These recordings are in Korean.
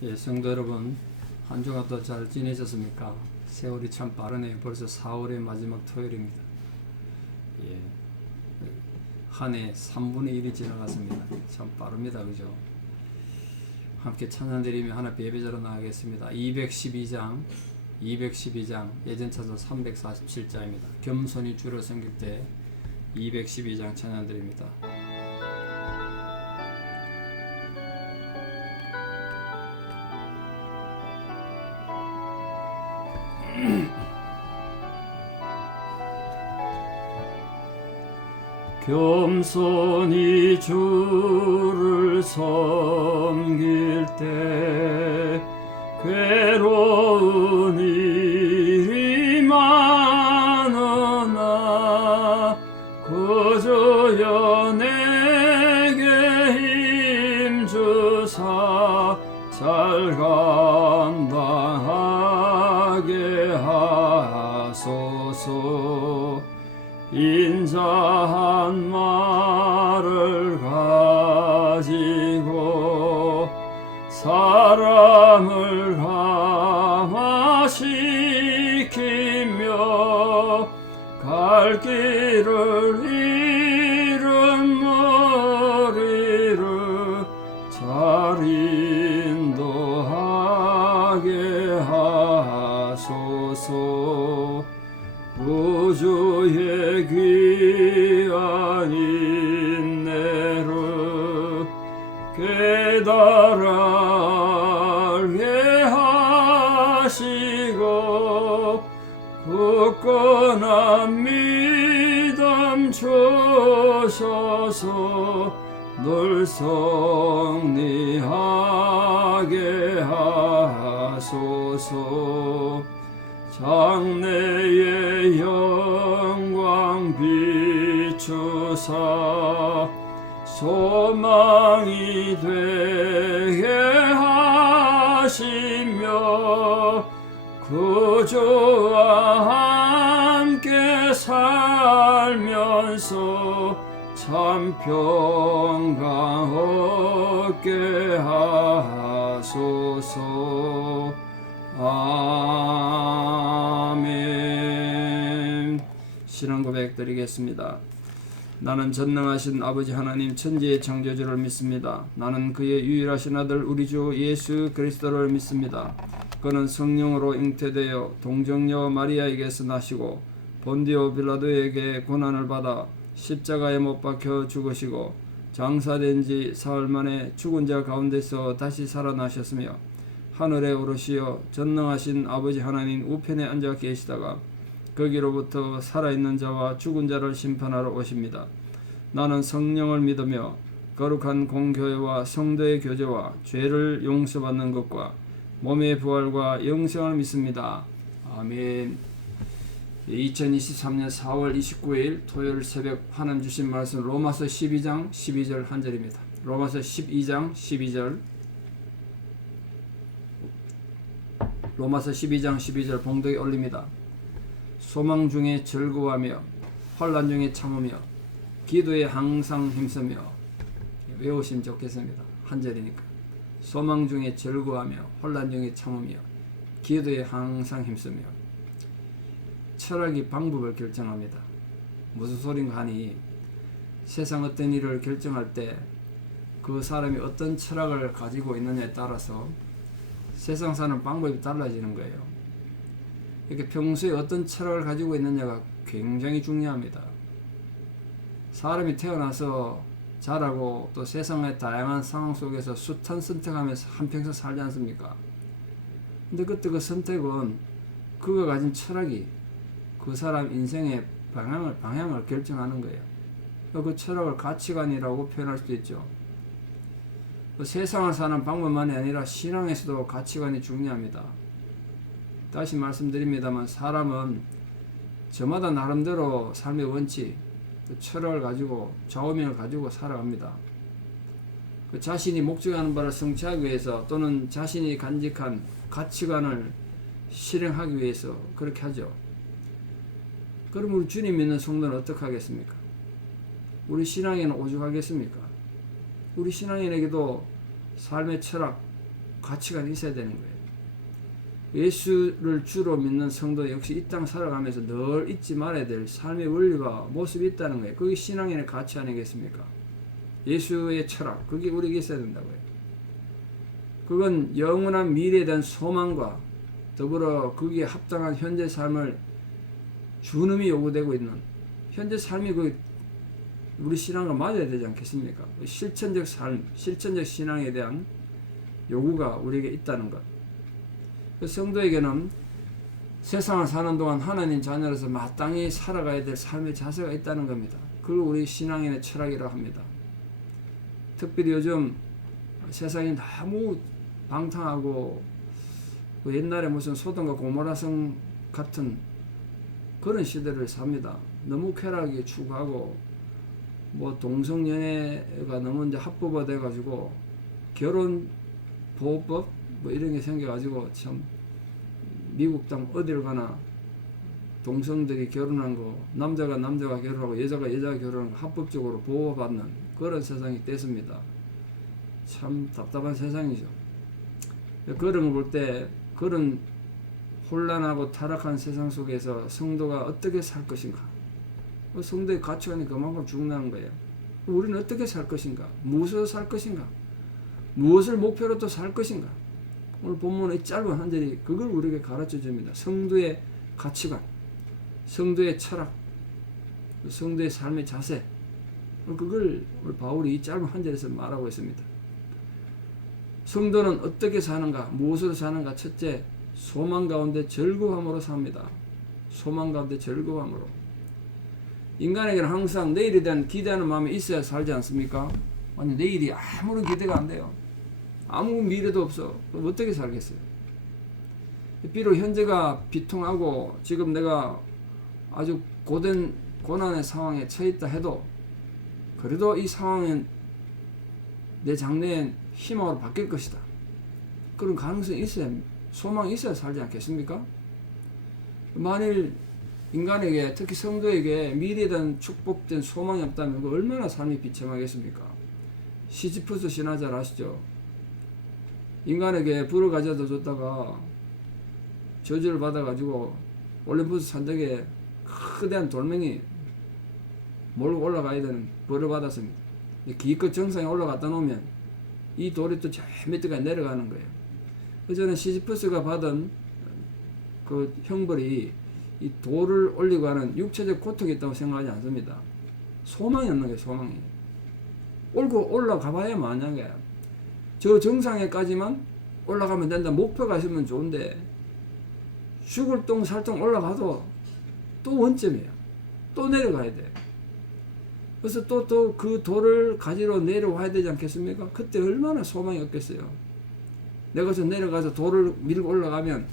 예, 성도 여러분, 한 주간 또 잘 지내셨습니까? 세월이 참 빠르네요. 벌써 4월의 마지막 토요일입니다. 예, 한 해 3분의 1이 지나갔습니다. 참 빠릅니다. 그죠? 함께 찬양드리며 하나님 예배자로 나가겠습니다. 212장 예전 찬송 347장입니다. 겸손히 주를 섬길 때 212장 찬양드립니다. 겸손히 주를 섬길 때 괴로운 일이 많으나 그저여 내게 힘주사 잘 감당하게 하소서. 인자한 말을 가지고 사람을 감화시키며 갈 길을 잃은 머리를 잘 인도하게 하소서. 우주의 귀한 인내를 깨달게 하시고 굳건한 믿음 주셔서 늘 승리하게 하소서. 장래의 영광 비추사 소망이 되게 하시며 그주와 함께 살면서 참 평강 얻게 하소서. 아멘. 신앙 고백 드리겠습니다. 나는 전능하신 아버지 하나님 천지의 창조주를 믿습니다. 나는 그의 유일하신 아들 우리 주 예수 그리스도를 믿습니다. 그는 성령으로 잉태되어 동정녀 마리아에게서 나시고 본디오 빌라도에게 고난을 받아 십자가에 못 박혀 죽으시고 장사된 지 사흘 만에 죽은 자 가운데서 다시 살아나셨으며 하늘에 오르시어 전능하신 아버지 하나님 우편에 앉아 계시다가 거기로부터 살아있는 자와 죽은 자를 심판하러 오십니다. 나는 성령을 믿으며 거룩한 공교회와 성도의 교제와 죄를 용서받는 것과 몸의 부활과 영생을 믿습니다. 아멘. 2023년 4월 29일 토요일 새벽 하나님 주신 말씀 로마서 12장 12절 한 절입니다. 로마서 12장 12절 로마서 12장 12절 봉독에 올립니다. 소망 중에 즐거워하며 환난 중에 참으며 기도에 항상 힘쓰며 외우시면 좋겠습니다. 한 절이니까. 소망 중에 즐거워하며 환난 중에 참으며 기도에 항상 힘쓰며. 철학이 방법을 결정합니다. 무슨 소린가 하니 세상 어떤 일을 결정할 때 그 사람이 어떤 철학을 가지고 있느냐에 따라서 세상 사는 방법이 달라지는 거예요. 이렇게 평소에 어떤 철학을 가지고 있느냐가 굉장히 중요합니다. 사람이 태어나서 자라고 또 세상의 다양한 상황 속에서 숱한 선택하면서 한평생 살지 않습니까? 근데 그때 그 선택은 그가 가진 철학이 그 사람 인생의 방향을 결정하는 거예요. 그 철학을 가치관이라고 표현할 수도 있죠. 세상을 사는 방법만이 아니라 신앙에서도 가치관이 중요합니다. 다시 말씀드립니다만 사람은 저마다 나름대로 삶의 원칙, 철학을 가지고 좌우명을 가지고 살아갑니다. 그 자신이 목적하는 바를 성취하기 위해서 또는 자신이 간직한 가치관을 실행하기 위해서 그렇게 하죠. 그럼 우리 주님 믿는 성도는 어떻게 하겠습니까? 우리 신앙에는 오죽하겠습니까? 우리 신앙인에게도 삶의 철학, 가치관이 있어야 되는 거예요. 예수를 주로 믿는 성도 역시 이 땅 살아가면서 늘 잊지 말아야 될 삶의 원리와 모습이 있다는 거예요. 그게 신앙인의 가치 아니겠습니까? 예수의 철학, 그게 우리에게 있어야 된다고요. 그건 영원한 미래에 대한 소망과 더불어 거기에 합당한 현재 삶을 준엄이 요구되고 있는 현재 삶이 우리 신앙과 맞아야 되지 않겠습니까? 실천적 삶, 실천적 신앙에 대한 요구가 우리에게 있다는 것. 성도에게는 세상을 사는 동안 하나님 자녀로서 마땅히 살아가야 될 삶의 자세가 있다는 겁니다. 그걸 우리 신앙인의 철학이라고 합니다. 특별히 요즘 세상이 너무 방탕하고 옛날에 무슨 소돔과 고모라성 같은 그런 시대를 삽니다. 너무 쾌락이 추구하고 동성연애가 너무 이제 합법화 돼가지고 결혼 보호법 이런 게 생겨가지고 참 미국 땅 어딜 가나 동성들이 결혼한 거 남자가 결혼하고 여자가 결혼한 거 합법적으로 보호받는 그런 세상이 됐습니다. 참 답답한 세상이죠. 그런 걸 볼 때 그런 혼란하고 타락한 세상 속에서 성도가 어떻게 살 것인가? 성도의 가치관이 그만큼 중요한 거예요. 우리는 어떻게 살 것인가? 무엇으로 살 것인가? 무엇을 목표로 또 살 것인가? 오늘 본문의 짧은 한 절이 그걸 우리에게 가르쳐 줍니다. 성도의 가치관, 성도의 철학, 성도의 삶의 자세, 그걸 우리 바울이 이 짧은 한 절에서 말하고 있습니다. 성도는 어떻게 사는가, 무엇으로 사는가? 첫째, 소망 가운데 즐거움으로 삽니다. 소망 가운데 즐거움으로. 인간에게는 항상 내일에 대한 기대하는 마음이 있어야 살지 않습니까? 아니 내일이 아무런 기대가 안 돼요. 아무 미래도 없어. 그럼 어떻게 살겠어요? 비록 현재가 비통하고 지금 내가 아주 고된 고난의 상황에 처했다 해도 그래도 이 상황은 내 장래엔 희망으로 바뀔 것이다. 그런 가능성이 있어야, 소망이 있어야 살지 않겠습니까? 만일 인간에게, 특히 성도에게 미래에 대한 축복된 소망이 없다면 그 얼마나 삶이 비참하겠습니까? 시지프스 신화 잘 아시죠? 인간에게 불을 가져다 줬다가 저주를 받아가지고 올림푸스 산적에 거대한 돌멩이 몰고 올라가야 되는 벌을 받았습니다. 기껏 정상에 올라갔다 놓으면 이 돌이 또 저 밑에까지 내려가는 거예요. 그래서 저는 시지프스가 받은 그 형벌이 이 돌을 올리고 하는 육체적 고통이 있다고 생각하지 않습니다. 소망이 없는 거예요. 소망이. 올고 올라가 봐야 마냥 거야. 저 정상에까지만 올라가면 된다. 목표가 있으면 좋은데 죽을 똥 살똥 올라가도 또 원점이에요. 또 내려가야 돼. 그래서 또 그 돌을 가지러 내려와야 되지 않겠습니까? 그때 얼마나 소망이 없겠어요. 내가 저 내려가서 돌을 밀고 올라가면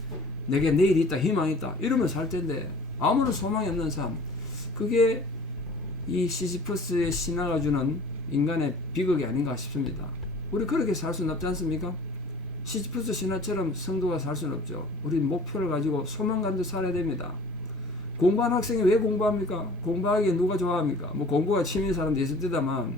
내게 내일이 있다, 희망이 있다 이러면 살 텐데 아무런 소망이 없는 삶, 그게 이 시지퍼스의 신화가 주는 인간의 비극이 아닌가 싶습니다. 우리 그렇게 살 수는 없지 않습니까? 시지퍼스 신화처럼 성도가 살 수는 없죠. 우리 목표를 가지고 소망 가운데 살아야 됩니다. 공부하는 학생이 왜 공부합니까? 공부하기에 누가 좋아합니까? 공부가 취미인 사람도 있을 때다만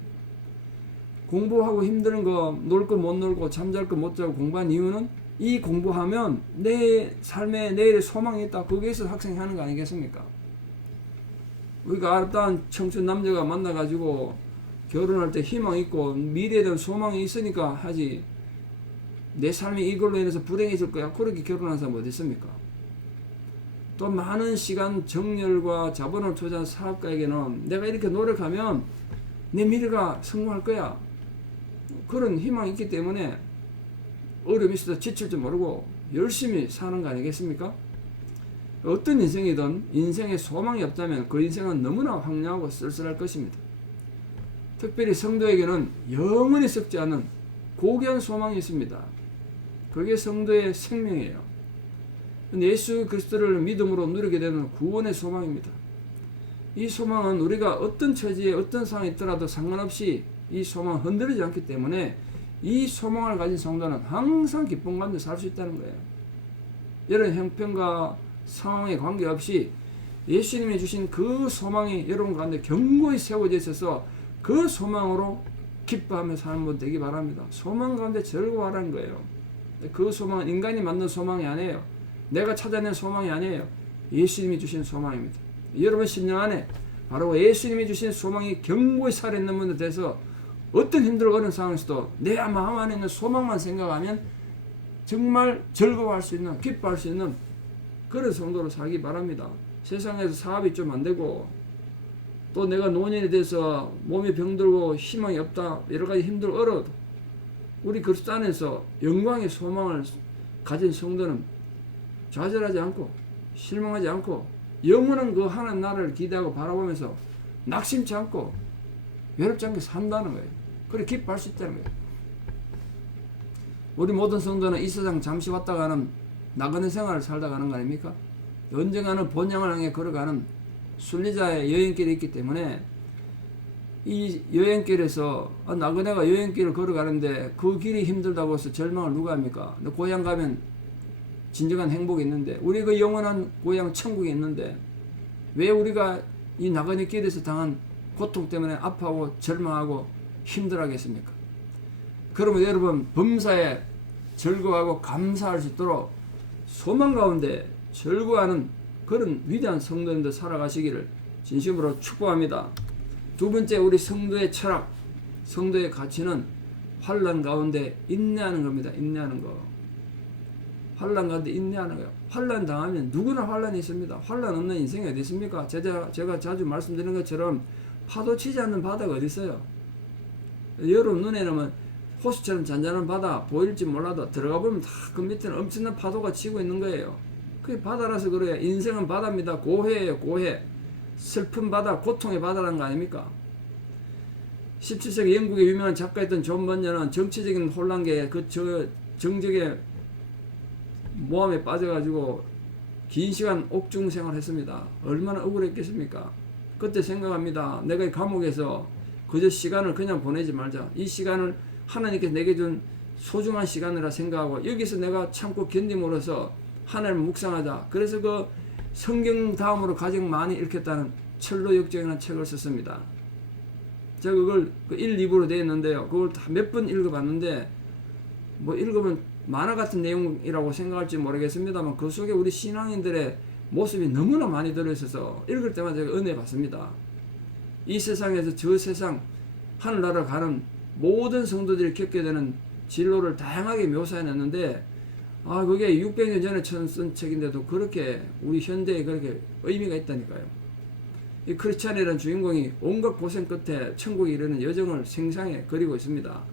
공부하고 힘드는 거, 놀 거 못 놀고 잠잘 거 못 자고 공부한 이유는 이 공부하면 내 삶에 내일의 소망이 있다. 거기에 서 학생이 하는 거 아니겠습니까? 우리가 아름다운 청춘 남자가 만나가지고 결혼할 때 희망 있고 미래에 대한 소망이 있으니까 하지, 내 삶이 이걸로 인해서 불행해질 거야 그렇게 결혼한 사람 어디 있습니까? 또 많은 시간, 정열과 자본을 투자한 사업가에게는 내가 이렇게 노력하면 내 미래가 성공할 거야 그런 희망이 있기 때문에 어려움이 있어도 지칠 줄 모르고 열심히 사는 거 아니겠습니까? 어떤 인생이든 인생에 소망이 없다면 그 인생은 너무나 황량하고 쓸쓸할 것입니다. 특별히 성도에게는 영원히 썩지 않은 고귀한 소망이 있습니다. 그게 성도의 생명이에요. 예수 그리스도를 믿음으로 누리게 되는 구원의 소망입니다. 이 소망은 우리가 어떤 처지에 어떤 상황이 있더라도 상관없이 이 소망은 흔들리지 않기 때문에 이 소망을 가진 성도는 항상 기쁨 가운데 살 수 있다는 거예요. 여러분 형편과 상황에 관계없이 예수님이 주신 그 소망이 여러분 가운데 견고히 세워져 있어서 그 소망으로 기뻐하며 사는 분 되기 바랍니다. 소망 가운데 즐거워하라는 거예요. 그 소망은 인간이 만든 소망이 아니에요. 내가 찾아낸 소망이 아니에요. 예수님이 주신 소망입니다. 여러분 심령 안에 바로 예수님이 주신 소망이 견고히 살아있는 분에 대해서 어떤 힘들고 어려운 상황에서도 내 마음 안에 있는 소망만 생각하면 정말 즐거워할 수 있는, 기뻐할 수 있는 그런 성도로 살기 바랍니다. 세상에서 사업이 좀 안 되고 또 내가 노년이 돼서 몸이 병들고 희망이 없다, 여러 가지 힘들고 어려워도 우리 그리스도 안에서 영광의 소망을 가진 성도는 좌절하지 않고 실망하지 않고 영원한 그 하나님 나라를 기대하고 바라보면서 낙심치 않고 외롭지 않게 산다는 거예요. 그래 기뻐할 수 있다는 거예요. 우리 모든 성도는 이 세상 잠시 왔다 가는 나그네 생활을 살다 가는 거 아닙니까? 언젠가는 본향을 향해 걸어가는 순리자의 여행길이 있기 때문에 이 여행길에서 나그네가 여행길을 걸어가는데 그 길이 힘들다고 해서 절망을 누가 합니까? 고향 가면 진정한 행복이 있는데 우리 그 영원한 고향 천국이 있는데 왜 우리가 이 나그네 길에서 당한 고통 때문에 아파하고 절망하고 힘들어하겠습니까? 그러면 여러분 범사에 즐거워하고 감사할 수 있도록 소망 가운데 즐거워하는 그런 위대한 성도님들 살아가시기를 진심으로 축복합니다. 두 번째, 우리 성도의 철학, 성도의 가치는 환난 가운데 인내하는 겁니다. 인내하는 거. 환난 가운데 인내하는 거예요. 환난 당하면 누구나 환난이 있습니다. 환난 없는 인생이 어디 있습니까? 제가 자주 말씀드리는 것처럼 파도 치지 않는 바다가 어디 있어요? 여러분 눈에는 호수처럼 잔잔한 바다 보일지 몰라도 들어가 보면 다 그 밑에는 엄청난 파도가 치고 있는 거예요. 그게 바다라서 그래요. 인생은 바다입니다. 고해예요. 고해. 슬픈 바다, 고통의 바다라는 거 아닙니까? 17세기 영국의 유명한 작가였던 존 번저는 정치적인 혼란계에 정적의 모함에 빠져가지고 긴 시간 옥중 생활했습니다. 얼마나 억울했겠습니까? 그때 생각합니다. 내가 이 감옥에서 그저 시간을 그냥 보내지 말자. 이 시간을 하나님께서 내게 준 소중한 시간이라 생각하고 여기서 내가 참고 견딤으로써 하나님을 묵상하자. 그래서 그 성경 다음으로 가장 많이 읽혔다는 철로역정이라는 책을 썼습니다. 제가 그걸 1, 2부로 되어 있는데요. 그걸 다 몇 번 읽어봤는데 뭐 읽으면 만화 같은 내용이라고 생각할지 모르겠습니다만 그 속에 우리 신앙인들의 모습이 너무나 많이 들어있어서 읽을 때마다 제가 은혜 받습니다. 이 세상에서 저 세상 하늘나라로 가는 모든 성도들이 겪게 되는 진로를 다양하게 묘사해놨는데 그게 600년 전에 쓴 책인데도 그렇게 우리 현대에 그렇게 의미가 있다니까요. 이 크리스찬이라는 주인공이 온갖 고생 끝에 천국에 이르는 여정을 생생하게 그리고 있습니다.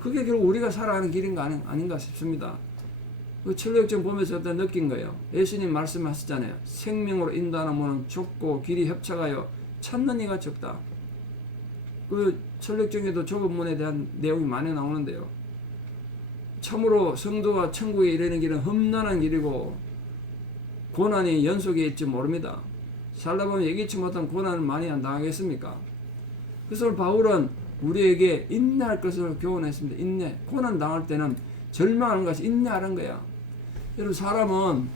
그게 결국 우리가 살아가는 길인가 아닌가 싶습니다. 그 철로역정 보면서 어떤 느낀 거예요. 예수님 말씀하셨잖아요. 생명으로 인도하는 문은 좁고 길이 협착하여 찾는 이가 적다. 그 철로역정에도 좁은 문에 대한 내용이 많이 나오는데요. 참으로 성도가 천국에 이르는 길은 험난한 길이고 고난이 연속에 있지 모릅니다. 살다 보면 예기치 못한 고난을 많이 안 당하겠습니까? 그래서 바울은 우리에게 인내할 것을 교훈했습니다. 인내. 고난 당할 때는 절망하는 것이 인내하는 거야. 여러분 사람은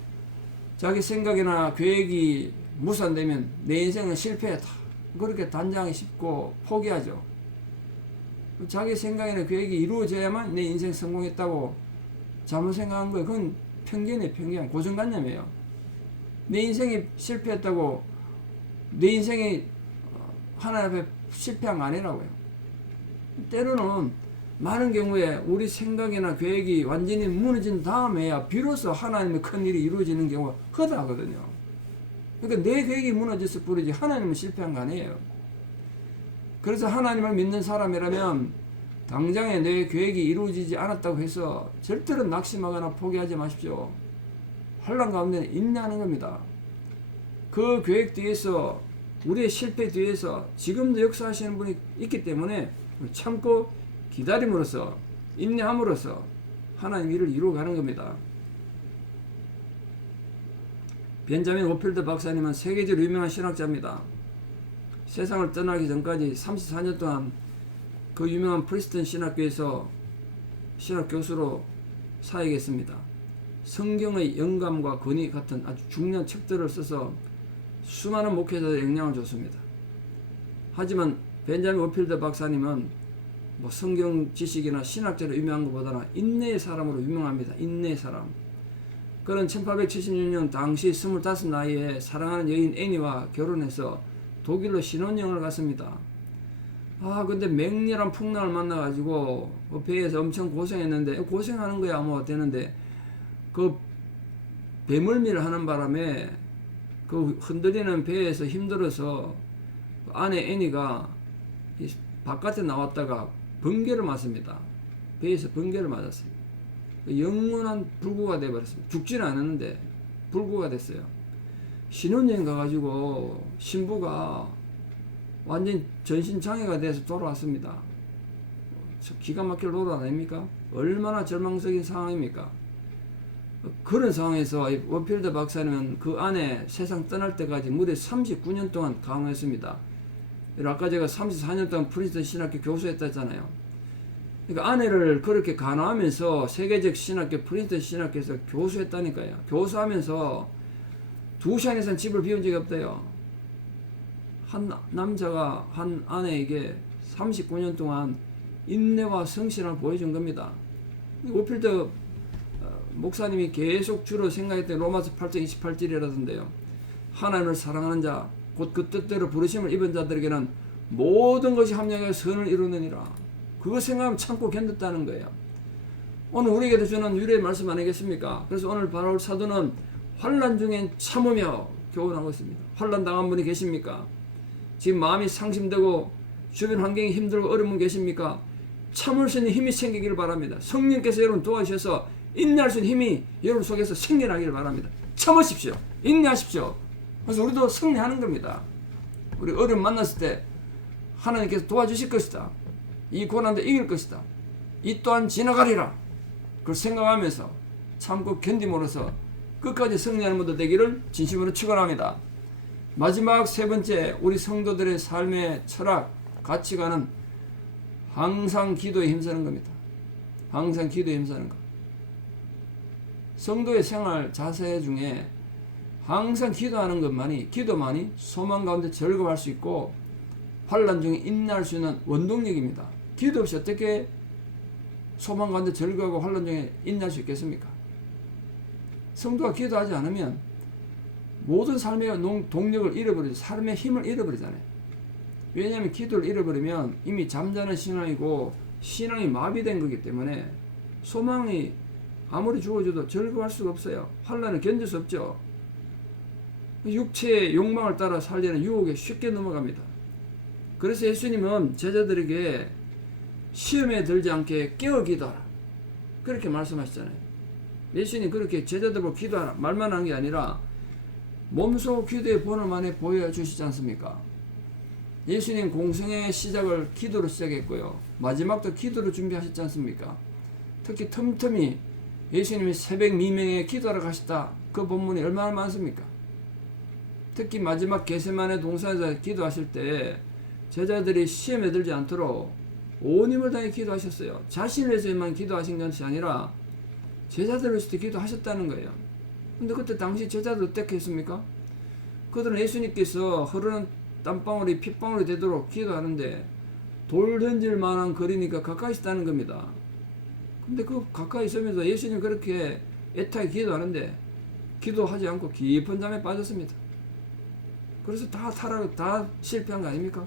자기 생각이나 계획이 무산되면 내 인생은 실패했다. 그렇게 단정하기 쉽고 포기하죠. 자기 생각이나 계획이 이루어져야만 내 인생 성공했다고 잘못 생각한 거예요. 그건 편견이에요. 편견. 고정관념이에요. 내 인생이 실패했다고 내 인생이 하나님 앞에 실패한 거 아니라고요. 때로는 많은 경우에 우리 생각이나 계획이 완전히 무너진 다음에야 비로소 하나님의 큰 일이 이루어지는 경우가 허다하거든요. 그러니까 내 계획이 무너졌을 뿐이지 하나님은 실패한 거 아니에요. 그래서 하나님을 믿는 사람이라면 당장에 내 계획이 이루어지지 않았다고 해서 절대로 낙심하거나 포기하지 마십시오. 환난 가운데는 인내하는 겁니다. 그 계획 뒤에서 우리의 실패 뒤에서 지금도 역사하시는 분이 있기 때문에 참고 기다림으로써 인내함으로써 하나님 일을 이루어가는 겁니다. 벤자민 오필드 박사님은 세계적으로 유명한 신학자입니다. 세상을 떠나기 전까지 34년 동안 그 유명한 프리스턴 신학교에서 신학 교수로 사역했습니다. 성경의 영감과 권위 같은 아주 중요한 책들을 써서 수많은 목회자들에 영향을 줬습니다. 하지만 벤자민 오필드 박사님은 뭐 성경 지식이나 신학자로 유명한 것보다는 인내의 사람으로 유명합니다. 인내의 사람. 그는 1876년 당시 25 나이에 사랑하는 여인 애니와 결혼해서 독일로 신혼여행을 갔습니다. 근데 맹렬한 풍랑을 만나가지고 배에서 엄청 고생했는데, 고생하는 거야 뭐 되는데, 그 배멀미를 하는 바람에 그 흔들리는 배에서 힘들어서 아내 애니가 바깥에 나왔다가 번개를 맞습니다. 배에서 번개를 맞았어요. 영원한 불구가 되어버렸습니다. 죽지는 않았는데 불구가 됐어요. 신혼여행 가가지고 신부가 완전 전신장애가 돼서 돌아왔습니다. 기가 막힐 노릇 아닙니까? 얼마나 절망적인 상황입니까? 그런 상황에서 워필드 박사님은 그 안에 세상 떠날 때까지 무려 39년 동안 강화했습니다. 아까 제가 34년 동안 프린스턴 신학교 교수했다 했잖아요. 그러니까 아내를 그렇게 간호하면서 세계적 신학교 프린스턴 신학교에서 교수했다니까요. 교수하면서 2시간 이상 집을 비운 적이 없대요. 한 남자가 한 아내에게 39년 동안 인내와 성실함을 보여준 겁니다. 워필드 목사님이 계속 주로 생각했던 로마서 8장 28절이라던데요. 하나님을 사랑하는 자, 곧 그 뜻대로 부르심을 입은 자들에게는 모든 것이 합력하여 선을 이루느니라. 그거 생각하면 참고 견뎠다는 거예요. 오늘 우리에게도 주는 유래의 말씀 아니겠습니까? 그래서 오늘 바울 사도는 환난 중엔 참으며 교훈하고 있습니다. 환난 당한 분이 계십니까? 지금 마음이 상심되고 주변 환경이 힘들고 어려운 분 계십니까? 참을 수 있는 힘이 생기기를 바랍니다. 성령께서 여러분 도와주셔서 인내할 수 있는 힘이 여러분 속에서 생겨나기를 바랍니다. 참으십시오. 인내하십시오. 그래서 우리도 승리하는 겁니다. 우리 어려움 만났을 때 하나님께서 도와주실 것이다. 이 고난도 이길 것이다. 이 또한 지나가리라. 그걸 생각하면서 참고 견딤으로써 끝까지 승리하는 분들 되기를 진심으로 축원합니다. 마지막 세 번째, 우리 성도들의 삶의 철학, 가치관은 항상 기도에 힘쓰는 겁니다. 항상 기도에 힘쓰는 것. 성도의 생활 자세 중에 항상 기도하는 것만이, 기도만이 소망 가운데 즐거워할 수 있고 환난 중에 인내할 수 있는 원동력입니다. 기도 없이 어떻게 소망 가운데 즐거워하고 환난 중에 인내할 수 있겠습니까? 성도가 기도하지 않으면 모든 삶의 동력을 잃어버리죠. 삶의 힘을 잃어버리잖아요. 왜냐하면 기도를 잃어버리면 이미 잠자는 신앙이고 신앙이 마비된 거기 때문에 소망이 아무리 주어져도 즐거워할 수가 없어요. 환난을 견딜 수 없죠. 육체의 욕망을 따라 살려는 유혹에 쉽게 넘어갑니다. 그래서 예수님은 제자들에게 시험에 들지 않게 깨어 기도하라. 그렇게 말씀하시잖아요. 예수님 그렇게 제자들보고 기도하라 말만 한 게 아니라 몸소 기도의 본을 많이 보여주시지 않습니까? 예수님 공생의 시작을 기도로 시작했고요. 마지막도 기도로 준비하셨지 않습니까? 특히 틈틈이 예수님이 새벽 미명에 기도하러 가셨다. 그 본문이 얼마나 많습니까? 특히 마지막 겟세마네 동산에서 기도하실 때 제자들이 시험에 들지 않도록 온 힘을 다해 기도하셨어요. 자신을 위해서만 기도하신 것이 아니라 제자들을 위해서도 기도하셨다는 거예요. 근데 그때 당시 제자들 어떻게 했습니까? 그들은 예수님께서 흐르는 땀방울이 핏방울이 되도록 기도하는데 돌 던질 만한 거리니까 가까이 있다는 겁니다. 근데 그 가까이 있으면서 예수님 그렇게 애타게 기도하는데 기도하지 않고 깊은 잠에 빠졌습니다. 그래서 다 실패한 거 아닙니까?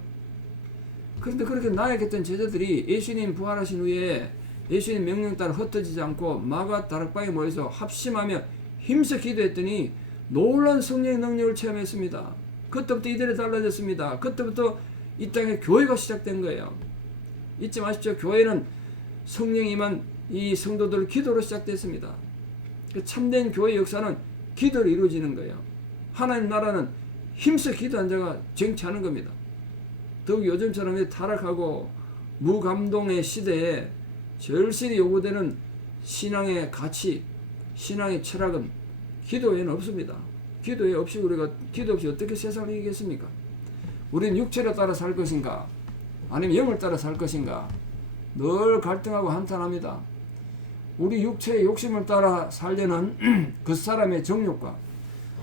그런데 그렇게 나약했던 제자들이 예수님 부활하신 후에 예수님 명령 따라 흩어지지 않고 마가 다락방에 모여서 합심하며 힘써 기도했더니 놀라운 성령의 능력을 체험했습니다. 그때부터 이들이 달라졌습니다. 그때부터 이 땅에 교회가 시작된 거예요. 잊지 마십시오. 교회는 성령이 임한 이 성도들 기도로 시작됐습니다. 참된 교회 역사는 기도로 이루어지는 거예요. 하나님 나라는 힘써 기도한 자가 쟁취하는 겁니다. 더욱 요즘처럼 타락하고 무감동의 시대에 절실히 요구되는 신앙의 가치, 신앙의 철학은 기도 외에는 없습니다. 기도 없이 우리가 기도 없이 어떻게 세상을 이기겠습니까? 우리는 육체를 따라 살 것인가 아니면 영을 따라 살 것인가 늘 갈등하고 한탄합니다. 우리 육체의 욕심을 따라 살려는 그 사람의 정욕과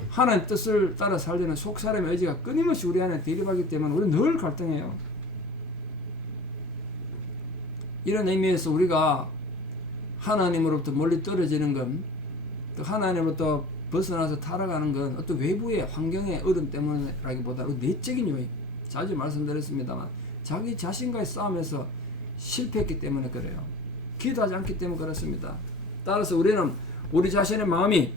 하나님의 뜻을 따라 살려는 속 사람의 의지가 끊임없이 우리 안에 대립하기 때문에 우리는 늘 갈등해요. 이런 의미에서 우리가 하나님으로부터 멀리 떨어지는 건, 또 하나님으로부터 벗어나서 타락하는 건 어떤 외부의 환경의 어려움 때문이라기보다 내적인 요인, 자주 말씀드렸습니다만 자기 자신과의 싸움에서 실패했기 때문에 그래요. 기도하지 않기 때문에 그렇습니다. 따라서 우리는 우리 자신의 마음이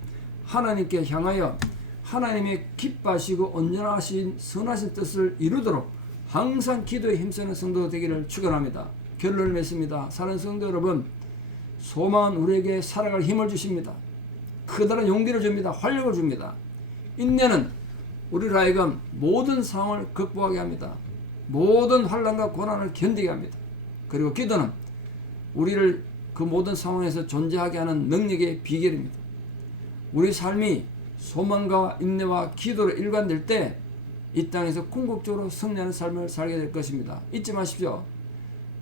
하나님께 향하여 하나님의 기뻐하시고 온전하신 선하신 뜻을 이루도록 항상 기도에 힘쓰는 성도 되기를 축원합니다. 결론을 맺습니다. 사랑하는 성도 여러분, 소망은 우리에게 살아갈 힘을 주십니다. 커다란 용기를 줍니다. 활력을 줍니다. 인내는 우리를 하여금 모든 상황을 극복하게 합니다. 모든 환난과 고난을 견디게 합니다. 그리고 기도는 우리를 그 모든 상황에서 존재하게 하는 능력의 비결입니다. 우리 삶이 소망과 인내와 기도로 일관될 때 이 땅에서 궁극적으로 승리하는 삶을 살게 될 것입니다. 잊지 마십시오.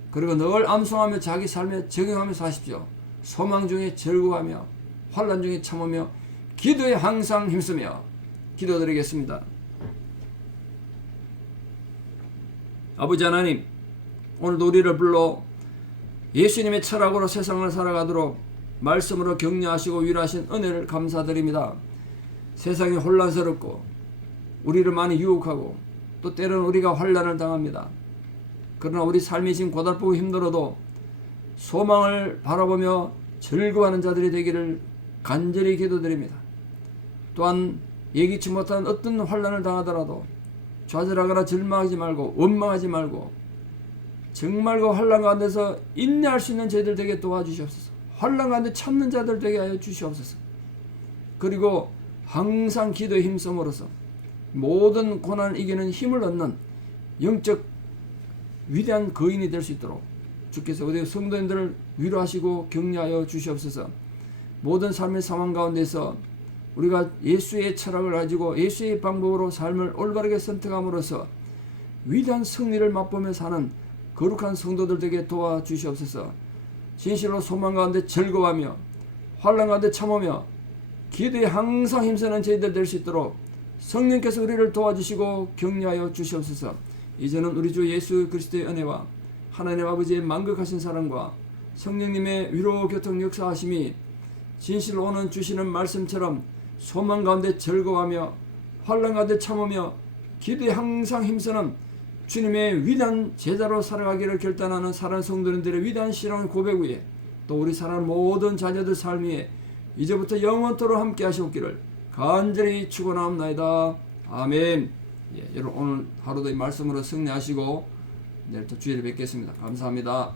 그리고 늘 암송하며 자기 삶에 적용하며 사십시오. 소망 중에 즐거워하며 환난 중에 참으며 기도에 항상 힘쓰며 기도드리겠습니다. 아버지 하나님, 오늘도 우리를 불러 예수님의 철학으로 세상을 살아가도록 말씀으로 격려하시고 위로하신 은혜를 감사드립니다. 세상이 혼란스럽고 우리를 많이 유혹하고 또 때로는 우리가 환난을 당합니다. 그러나 우리 삶이 지금 고달프고 힘들어도 소망을 바라보며 즐거워하는 자들이 되기를 간절히 기도드립니다. 또한 예기치 못한 어떤 환난을 당하더라도 좌절하거나 절망하지 말고 원망하지 말고 정말 그 환난 가운데서 인내할 수 있는 저희들 되게 도와주시옵소서. 환난 가운데 참는 자들 되게 하여 주시옵소서. 그리고 항상 기도에 힘써으로써 모든 고난을 이기는 힘을 얻는 영적 위대한 거인이 될 수 있도록 주께서 우리 성도님들을 위로하시고 격려하여 주시옵소서. 모든 삶의 상황 가운데서 우리가 예수의 철학을 가지고 예수의 방법으로 삶을 올바르게 선택함으로써 위대한 승리를 맛보며 사는 거룩한 성도들 되게 도와주시옵소서. 진실로 소망 가운데 즐거워하며 환난 가운데 참으며 기도에 항상 힘쓰는 저희들 될 수 있도록 성령께서 우리를 도와주시고 격려하여 주시옵소서. 이제는 우리 주 예수 그리스도의 은혜와 하나님 아버지의 만극하신 사랑과 성령님의 위로 교통 역사하심이 진실로 오는 주시는 말씀처럼 소망 가운데 즐거워하며 환난 가운데 참으며 기도에 항상 힘쓰는 주님의 위대한 제자로 살아가기를 결단하는 사랑하는 성도님들의 위대한 신앙의 고백 위에 또 우리 사랑하는 모든 자녀들 삶 위에 이제부터 영원토록 함께 하시옵기를 간절히 축원하옵나이다. 아멘. 여러분 오늘 하루도 이 말씀으로 승리하시고 내일 또 주일에 뵙겠습니다. 감사합니다.